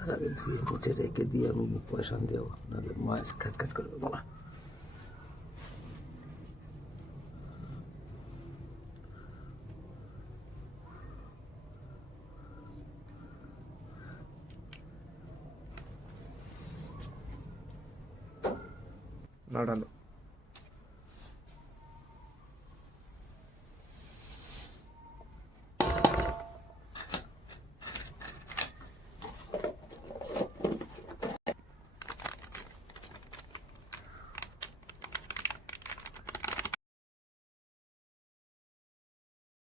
আসার আগে ধুয়ে মুছে রেখে দিয়ে আমি পয়সা আনতে যাবো, নাহলে মা এসে খ্যাচ খ্যাচ করে দেবো না। নাড়ানো